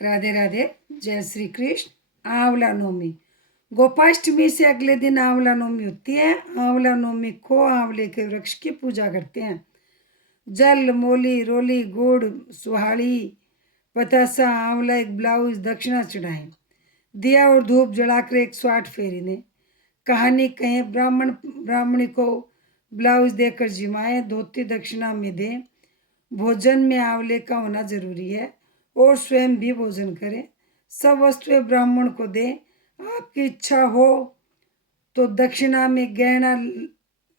राधे राधे। जय श्री कृष्ण। आंवला नवमी, गोपाष्टमी से अगले दिन आंवला नवमी होती है। आंवला नवमी को आंवले के वृक्ष की पूजा करते हैं। जल, मोली, रोली, गुड़, सुहाड़ी, पतासा, आंवला, एक ब्लाउज, दक्षिणा चढ़ाएं। दिया और धूप जलाकर 108 फेरी ने। कहानी कहें, ब्राह्मणी को ब्लाउज देकर जिमाएं, धोती दक्षिणा में दें। भोजन में आंवले का होना जरूरी है और स्वयं भी भोजन करें। सब वस्तुएं ब्राह्मण को दें। आपकी इच्छा हो तो दक्षिणा में गहना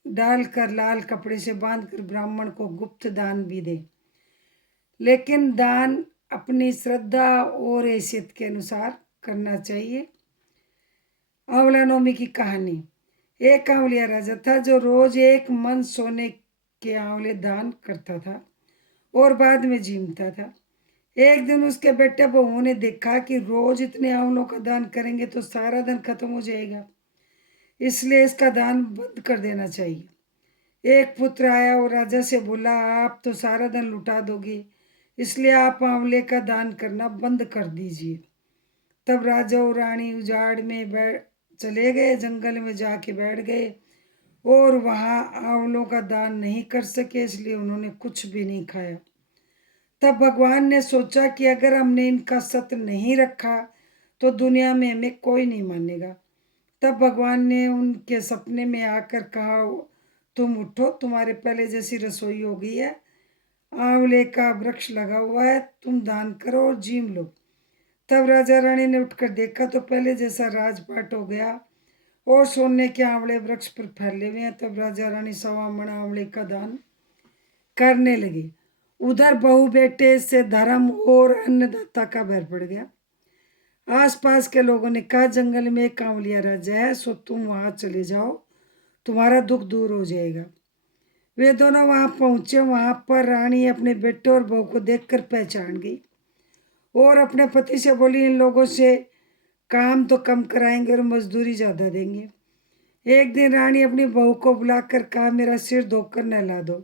डालकर लाल कपड़े से बांधकर ब्राह्मण को गुप्त दान भी दें, लेकिन दान अपनी श्रद्धा और हैसियत के अनुसार करना चाहिए। आंवला नवमी की कहानी। एक आंवलिया राजा था जो रोज 1 मन सोने के आंवले दान करता था और बाद में जीमता था। एक दिन उसके बेटे बहू ने देखा कि रोज इतने आंवलों का दान करेंगे तो सारा धन खत्म हो जाएगा, इसलिए इसका दान बंद कर देना चाहिए। एक पुत्र आया और राजा से बोला, आप तो सारा धन लुटा दोगे, इसलिए आप आंवले का दान करना बंद कर दीजिए। तब राजा और रानी उजाड़ में चले गए, जंगल में जाके बैठ गए और वहां आंवलों का दान नहीं कर सके, इसलिए उन्होंने कुछ भी नहीं खाया। तब भगवान ने सोचा कि अगर हमने इनका सत्य नहीं रखा तो दुनिया में हमें कोई नहीं मानेगा। तब भगवान ने उनके सपने में आकर कहा, तुम उठो, तुम्हारे पहले जैसी रसोई हो गई है, आंवले का वृक्ष लगा हुआ है, तुम दान करो और जीम लो। तब राजा रानी ने उठकर देखा तो पहले जैसा राजपाट हो गया और सोने के आंवले वृक्ष पर फैले हुए हैं। तब राजा रानी 1.25 मन आंवले का दान करने लगे। उधर बहू बेटे से धर्म और अन्नदाता का बैर पड़ गया। आसपास के लोगों ने कहा, जंगल में एक कांवलिया राजा है, सो तुम वहां चले जाओ, तुम्हारा दुख दूर हो जाएगा। वे दोनों वहां पहुंचे। वहां पर रानी अपने बेटे और बहू को देखकर पहचान गई और अपने पति से बोली, इन लोगों से काम तो कम कराएंगे और मजदूरी ज्यादा देंगे। एक दिन रानी अपनी बहू को बुलाकर कहा, मेरा सिर धोकर नहला दो।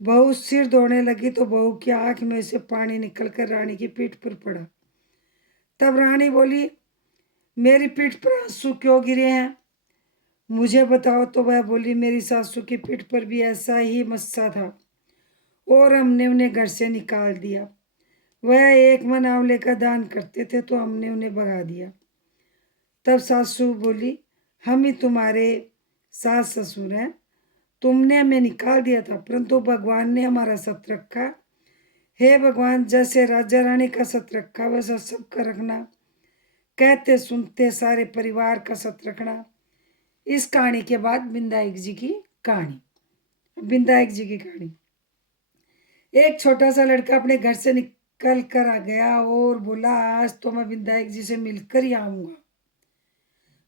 बहू सिर धोने लगी तो बहू की आंख में से पानी निकलकर रानी की पीठ पर पड़ा। तब रानी बोली, मेरी पीठ पर आंसू क्यों गिरे हैं, मुझे बताओ। तो वह बोली, मेरी सासू की पीठ पर भी ऐसा ही मस्सा था और हमने उन्हें घर से निकाल दिया। वह 1 मन आंवले का दान करते थे तो हमने उन्हें भगा दिया। तब सासू बोली, हम ही तुम्हारे सास ससुर हैं, तुमने हमें निकाल दिया था, परंतु भगवान ने हमारा सत्य रखा। हे भगवान, जैसे राजा रानी का सत्य रखा वैसा सबका रखना, कहते सुनते सारे परिवार का सत्य रखना। इस कहानी के बाद विनायक जी की कहानी। विनायक जी की कहानी। एक छोटा सा लड़का अपने घर से निकल कर आ गया और बोला, आज तो मैं विनायक जी से मिलकर ही आऊंगा।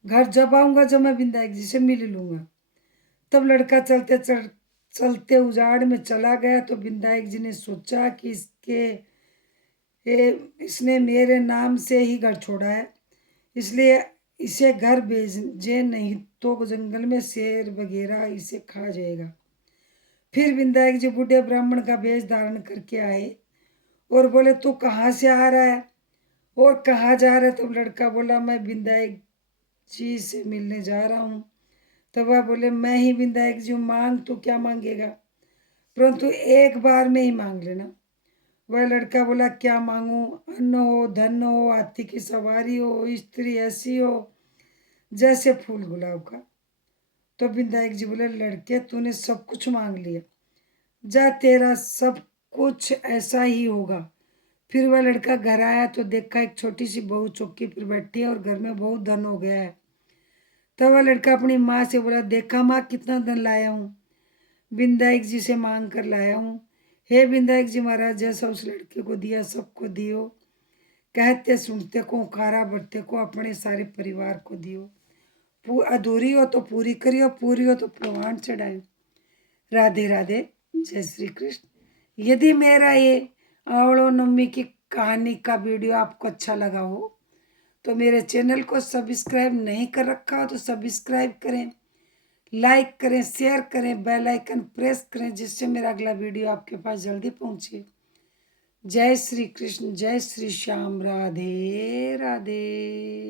घर जब आऊंगा जब मैं विनायक जी से मिल लूंगा। तब लड़का चलते उजाड़ में चला गया तो विनायक जी ने सोचा कि इसने मेरे नाम से ही घर छोड़ा है, इसलिए इसे घर भेजे, नहीं तो जंगल में शेर वगैरह इसे खा जाएगा। फिर विनायक जी बूढ़े ब्राह्मण का वेश धारण करके आए और बोले, तू कहाँ से आ रहा है और कहाँ जा रहा है। तब लड़का बोला, मैं विनायक जी से मिलने जा रहा हूँ। तब वह बोले, मैं ही विनायक जी हूँ, मांग, तू क्या मांगेगा, परंतु एक बार में ही मांग लेना। वह लड़का बोला, क्या मांगू, अन्न हो, धन हो, हाथी की सवारी हो, स्त्री ऐसी हो जैसे फूल गुलाब का। तो विनायक जी बोले, लड़के तूने सब कुछ मांग लिया, जा तेरा सब कुछ ऐसा ही होगा। फिर वह लड़का घर आया तो देखा एक छोटी सी बहू चौकी पर बैठी है और घर में बहुत धन हो गया है। तब वह लड़का अपनी माँ से बोला, देखा माँ कितना धन लाया हूँ, विनायक जी से मांग कर लाया हूँ। हे विनायक जी महाराज, जैसा उस लड़के को दिया सबको दियो, कहते सुनते को, उकारा बढ़ते को, अपने सारे परिवार को दियो। अधूरी हो तो पूरी करियो, पूरी हो तो प्रवान चढ़ायो। राधे राधे। जय श्री कृष्ण। यदि मेरा ये आंवलो नवमी की कहानी का वीडियो आपको अच्छा लगा हो तो मेरे चैनल को सब्सक्राइब नहीं कर रखा हो तो सब्सक्राइब करें, लाइक करें, शेयर करें, बेल आइकन प्रेस करें, जिससे मेरा अगला वीडियो आपके पास जल्दी पहुंचे। जय श्री कृष्ण, जय श्री श्याम, राधे राधे।